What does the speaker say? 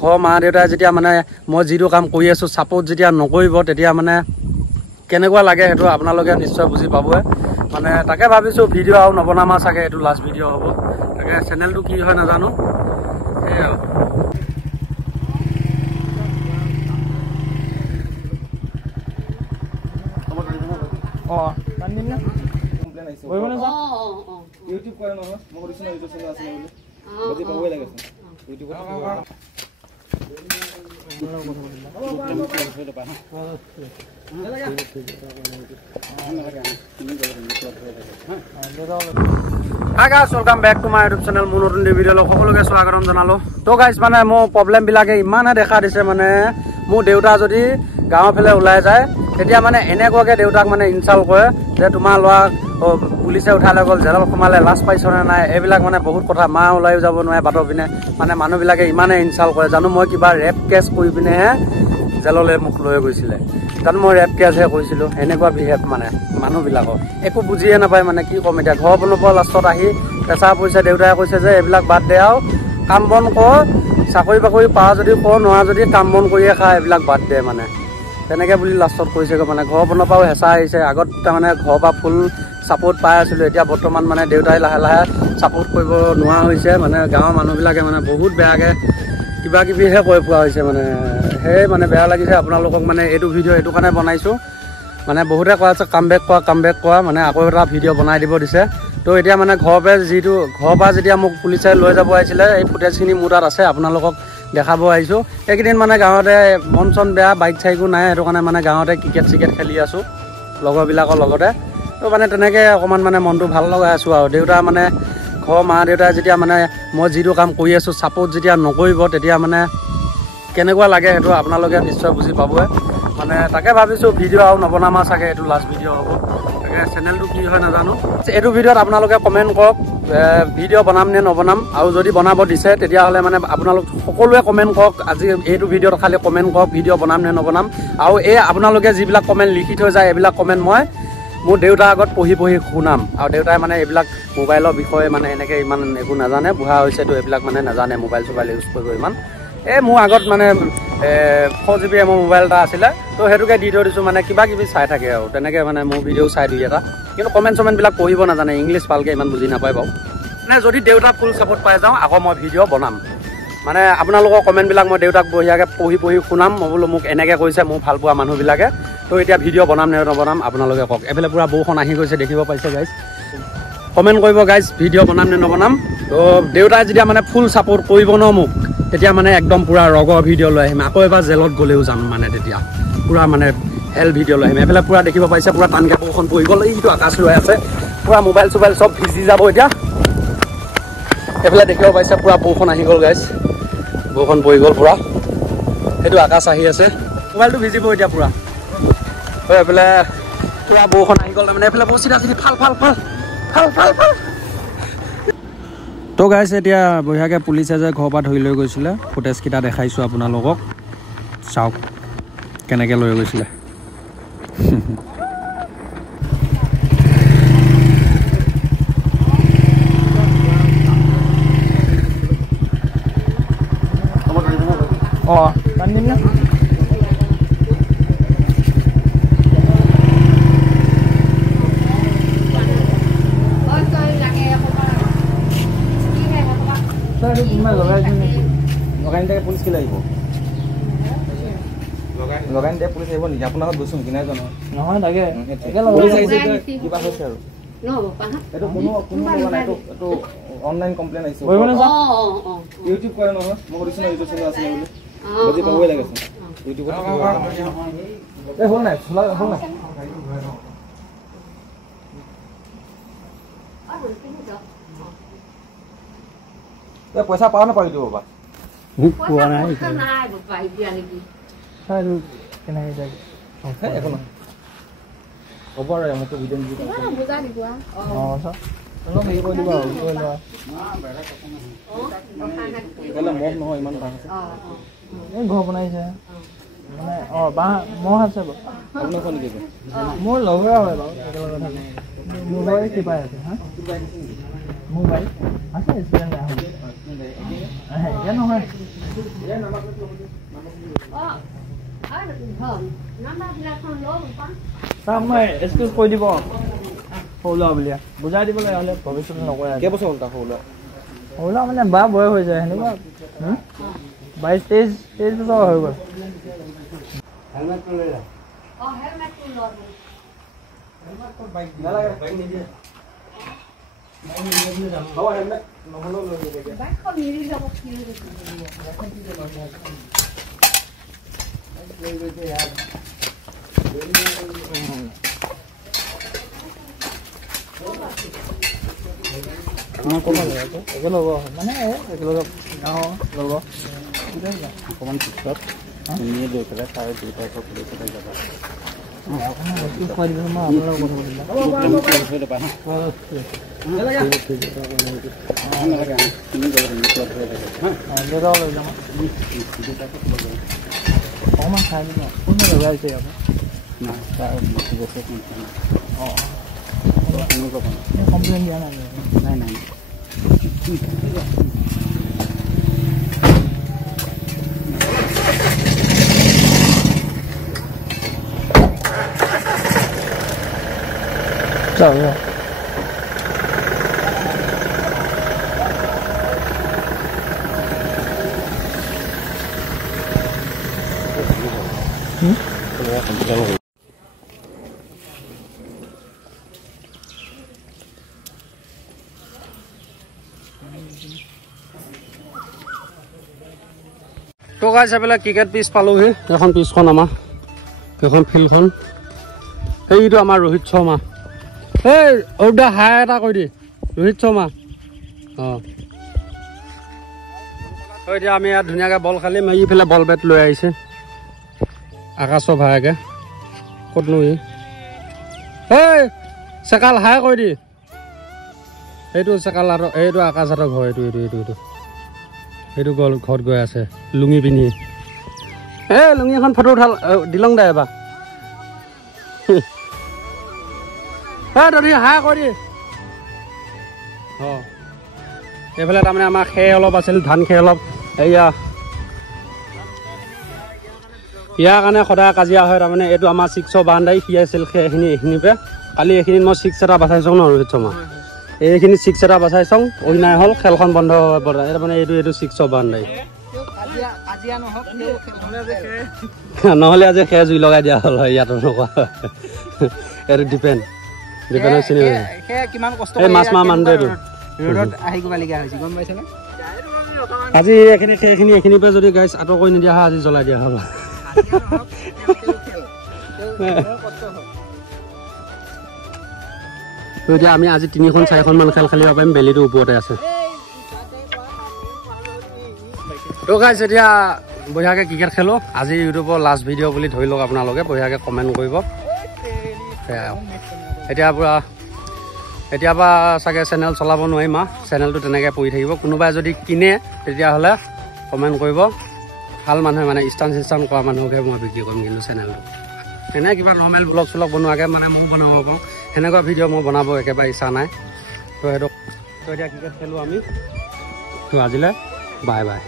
ঘৰৰ মা দেউতাই যেতিয়া মানে মই যিটো কাম কৰি আছোঁ ছাপোৰ্ট যেতিয়া নকৰিব তেতিয়া মানে কেনেকুৱা লাগে সেইটো আপোনালোকে নিশ্চয় বুজি পাবই মানে তাকে ভাবিছোঁ ভিডিঅ' আৰু নবনাম আৰু চাগে এইটো লাষ্ট ভিডিঅ' হ'ব তাকে চেনেলটো কি হয় নাজানো সেয়াই আৰু YouTube কৰে না মই কৰিছো না YouTube চেনেল আছে বুলি বুজি পাবই লাগে YouTube Hi guys, welcome back to my YouTube channel. মোৰ নতুন ভিডিঅ' লৈ সকলোকে স্বাগতম জনালো তো গাইজ মানে মোৰ প্ৰব্লেম বিলাকে ইমানে দেখা দিছে মানে মোৰ দেউতা যদি গাঁৱৰ ফালে ওলাই যায় তেতিয়া মানে এনেকুৱাকে দেউতাক মানে ইনচাল্ট কৰে যে তোমাৰ ল'ৰা পুলিচে উঠাই লৈ গ'ল জেলত সোমালে লাজ পাইছনে নাই এইবিলাক মানে বহুত কথা মা ওলাইও যাব নোৱাৰে বাটৰ পিনে মানে মানুহবিলাকে ইমানে ইনচাল্ট কৰে জানো মই কিবা ৰেপ কেছ কৰি পিনেহে জেললৈ মোক লৈ গৈছিলে জানো মই ৰেপ কেছহে কৰিছিলোঁ এনেকুৱা বিহেভ মানে মানুহবিলাকৰ একো বুজিয়ে নাপায় মানে কি ক'ম এতিয়া ঘৰ বনাব লাষ্টত আহি পেচা পইচা দেউতাই কৈছে যে এইবিলাক বাদ দে আৰু কাম বন কৰ চাকৰি বাকৰি পাৰ যদি কৰ নোৱাৰা যদি কাম বন কৰিয়ে খা এইবিলাক বাদ দে মানে তেনেকৈ বুলি লাষ্টত কৈছেগৈ মানে ঘৰ বনৰ পৰাও হেঁচা আহিছে আগত তাৰমানে ঘৰৰ পৰা ফুল ছাপোৰ্ট পাই আছিলোঁ এতিয়া বৰ্তমান মানে দেউতাই লাহে লাহে ছাপোৰ্ট কৰিব নোৱাৰা হৈছে মানে গাঁৱৰ মানুহবিলাকে মানে বহুত বেয়াকৈ কিবা কিবিহে কৈ পোৱা হৈছে মানে সেই মানে বেয়া লাগিছে আপোনালোকক মানে এইটো ভিডিঅ' এইটো কাৰণে বনাইছোঁ মানে বহুতে কৈ আছে কাম বেক কৰা মানে আকৌ এটা ভিডিঅ' বনাই দিব দিছে তো এতিয়া মানে ঘৰৰ পৰা যেতিয়া মোক পুলিচে লৈ যাব আহিছিলে এই ফুটেজখিনি মোৰ তাত আছে আপোনালোকক দেখাব আহিছোঁ এইকেইদিন মানে গাঁৱতে মন চন বেয়া বাইক চাইকো নাই সেইটো কাৰণে মানে গাঁৱতে ক্ৰিকেট খেলি আছোঁ লগৰবিলাকৰ লগতে তো মানে তেনেকৈ অকণমান মানে মনটো ভাল লগাই আছোঁ আৰু দেউতা মানে ঘৰৰ মা দেউতাই যেতিয়া মানে মই যিটো কাম কৰি আছোঁ ছাপোৰ্ট যেতিয়া নকৰিব তেতিয়া মানে কেনেকুৱা লাগে সেইটো আপোনালোকে নিশ্চয় বুজি পাবই মানে তাকে ভাবিছোঁ ভিডিঅ' আৰু নবনাম আৰু চাগে এইটো লাষ্ট ভিডিঅ' হ'ব তাকে চেনেলটো কি হয় নাজানো এইটো ভিডিঅ'ত আপোনালোকে কমেণ্ট কৰক ভিডিঅ' বনাম নে নবনাম আৰু যদি বনাব দিছে তেতিয়াহ'লে মানে আপোনালোক সকলোৱে কমেণ্ট কৰক আজি এইটো ভিডিঅ'ত খালি কমেণ্ট কৰক ভিডিঅ' বনাম নে নবনাম আৰু এই আপোনালোকে যিবিলাক কমেণ্ট লিখি থৈ যায় এইবিলাক কমেণ্ট মই মোৰ দেউতাৰ আগত পঢ়ি শুনাম আৰু দেউতাই মানে এইবিলাক মোবাইলৰ বিষয়ে মানে এনেকৈ ইমান একো নাজানে বুঢ়া হৈছেতো এইবিলাক মানে নাজানে মোবাইল চোবাইল ইউজ কৰিব ইমান এই মোৰ আগত মানে 4 GB মোৰ মোবাইল এটা আছিলে তো সেইটোকে দি থৈ দিছোঁ মানে কিবা কিবি চাই থাকে আৰু তেনেকৈ মানে মোৰ ভিডিঅ' চাই দুই এটা কিন্তু কমেণ্টবিলাক পঢ়িব নাজানে ইংলিছ ভালকৈ ইমান বুজি নাপায় বাৰু মানে যদি দেউতাক ফুল ছাপোৰ্ট পাই যাওঁ আকৌ মই ভিডিঅ' বনাম মানে আপোনালোকৰ কমেণ্টবিলাক মই দেউতাক বঢ়িয়াকৈ পঢ়ি শুনাম মই বোলো মোক এনেকৈ কৈছে মোক ভাল পোৱা মানুহবিলাকে তো এতিয়া ভিডিঅ' বনাম নে নবনাম আপোনালোকে কওক এইফালে পূৰা বৰষুণ আহি গৈছে দেখিব পাইছে গাইজ কমেণ্ট কৰিব গাইজ ভিডিঅ' বনাম নে নবনাম তো দেউতাই যেতিয়া মানে ফুল ছাপোৰ্ট কৰিব ন মোক তেতিয়া মানে একদম পূৰা ৰগৰ ভিডিঅ' লৈ আহিম আকৌ এবাৰ জেলত গ'লেও যাম মানে তেতিয়া পূৰা মানে হেল ভিডিঅ' লৈ আহিম এইফালে পূৰা দেখিব পাইছে পূৰা টানকৈ বৰষুণ পৰি গ'ল এইটো আকাশ লৈ আছে পূৰা মোবাইল চোবাইল চব ভিজি যাব এতিয়া এইফালে দেখিব পাইছে পূৰা বৰষুণ আহি গ'ল গাইজ বৰষুণ পৰি গ'ল পূৰা সেইটো আকাশ আহি আছে মোবাইলটো ভিজিব এতিয়া পূৰা এইফালে পূৰা বৰষুণ আহি গ'ল মানে এইফালে বহুত চিধা ফাল তো গাইছে এতিয়া বঢ়িয়াকৈ পুলিচে যে ঘৰৰ পৰা ধৰি লৈ গৈছিলে ফুটেজকেইটা দেখাইছোঁ আপোনালোকক চাওক কেনেকৈ লৈ গৈছিলে লগাই নিদিয়াকৈ পুলিচ কি লাগিব লগাই নিদিয়া পুলিচ আহিব নেকি আপোনাৰ ঘৰত গৈছোঁ নেকি নাই জানো নহয় তাকে পুলিচ আহিছে কিবা হৈছে আৰু এইটো কোনো এইটো অনলাইন কমপ্লেইন আহিছে ইউটিউব কৰে নহয় মই কৰিছোঁ না ইউটিউব চেনেল আছে বুলি বুজি পাবই লাগে ইউটিউবত হ'ল নাই পইচা পাওঁ নাপাওঁ ইউটিউবৰ পৰা মোক পোৱা নাই একো নহয় হ'ব আৰু মোকতো ভিডিঅ' দিব হেৰি কৰি দিব আৰু মহ নহয় ইমান ভাল আছে এই ঘৰ বনাইছে মানে বাঁহ মহ আছে বাৰু আপোনাৰ ঘৰ নেকি মোৰ লগৰ হয় বাৰু একেলগে থাকে মোবাইল কিবাই আছে হা মোবাইল আছে এতিয়া নহয় মই এক্সকিউজ কৰি দিব সৰু ল'ৰা বুলি বুজাই দিব লাগে হ'লে ভৱিষ্যতে নকৰে কেইবছৰ হ'ল তাৰ সৰু ল'ৰা সৰু ল'ৰা মানে বা বয়স হৈ যায় সেনেকুৱা 22-23 বছৰ হৈ গ'ল একেলগ মানে একেলগ ল'ব অকণমান পিছত লৈ পেলাই চাৰে 2টাকৈ খুলি পেলাই যাব অকণমান খাই দিব কোনে লগাইছে কমপ্লেইন দিয়া নাই নাই Chào nha. তো গাইছ এফালে ক্ৰিকেট পিচ পালোহি এখন পিচখন আমাৰ এখন ফিল্ডখন সেইটো আমাৰ ৰোহিত শৰ্মা এই অৰ্ডা হাই এটা কৈ দি ৰোহিত শৰ্মা এতিয়া আমি ইয়াত ধুনীয়াকৈ বল খালি মাৰি পেলাই বল বেট লৈ আহিছে আকাশৰ ভাইকে ক'তনো এই চেকাল হাই কৈ দি সেইটো চেকাল এইটো আকাশ হাতৰ ঘৰ এইটো সেইটো গ'ল ঘৰত গৈ আছে লুঙি পিন্ধি এই লুঙি এখন ফটো উঠাল দিলং দে এবাৰ হাই কৰি এইফালে তাৰমানে আমাৰ খেৰ অলপ আছিল ধান খেৰ অলপ এয়া ইয়াৰ কাৰণে সদায় কাজিয়া হয় তাৰমানে এইটো আমাৰ 6 বাউণ্ডাৰী সি আছিল খেৰখিনি এইখিনিৰ পৰা কালি এইখিনিত মই 6 এটা বাচাইছোঁ ন ৰোহিত শৰ্মা এইখিনি 6 এটা বাচাইছোঁ অন্যায় হ'ল খেলখন বন্ধ হ'ব তাৰমানে এইটো 6 বাউণ্ডাৰী নহ'লে আজি খেৰ জুই লগাই দিয়া হ'ল হয় ইয়াতো নকোৱা এইটো ডিপেণ্ড চিনি মাছ মাহ মানুহ আজি এইখিনিৰ পৰা যদি গাইছ আঁতৰ কৰি নিদিয়া হয় আজি জ্বলাই দিয়া হ'ল এতিয়া আমি আজি 3-4খন খেল খেলিব পাৰিম বেলিটো ওপৰতে আছে তো গাইছ এতিয়া বঢ়িয়াকৈ ক্ৰিকেট খেলোঁ আজি ইউটিউবৰ লাষ্ট ভিডিঅ' বুলি ধৰি লওক আপোনালোকে বঢ়িয়াকৈ কমেণ্ট কৰিব এতিয়া পৰা চাগে চেনেল চলাব নোৱাৰিম চেনেলটো তেনেকৈ পৰি থাকিব কোনোবাই যদি কিনে তেতিয়াহ'লে কমেণ্ট কৰিব ভাল মানুহে মানে ষ্টান কৰা মানুহকহে মই বিক্ৰী কৰিম কিন্তু চেনেলটো এনে কিবা নৰ্মেল ব্লগ চলগ বনোৱাকৈ মানে ময়ো বনাব পাৰোঁ সেনেকুৱা ভিডিঅ' মই বনাব একেবাৰে ইচ্ছা নাই তো এতিয়া ক্ৰিকেট খেলোঁ আমি তো আজিলৈ বাই বাই